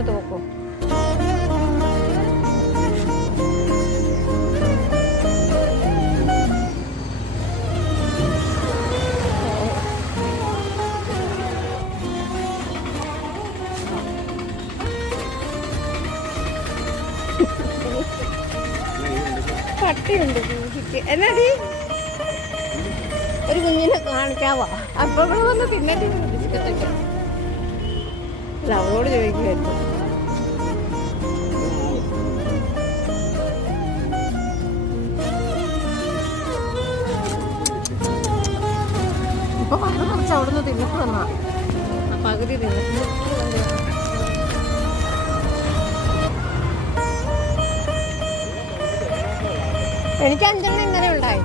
എടുത്ത് നോക്കൂ. പട്ടിയുണ്ട് പൂജയ്ക്ക്. എന്നാടി ഒരു കുഞ്ഞിനെ കാണിക്കാവാ? അപ്പൊ ഇവിടെ വന്ന് തിന്നിട്ട് ബിസ്ക്കറ്റൊക്കെ. അല്ല, അവളോട് ചോദിക്കുമായിരുന്നു. ഇപ്പൊ വന്ന് കുറച്ച് അവിടുന്ന് തിന്നിട്ട് വന്നാ പകുതി തിന്നിട്ട്. എനിക്ക് 5 ഇങ്ങനെ ഉണ്ടായി.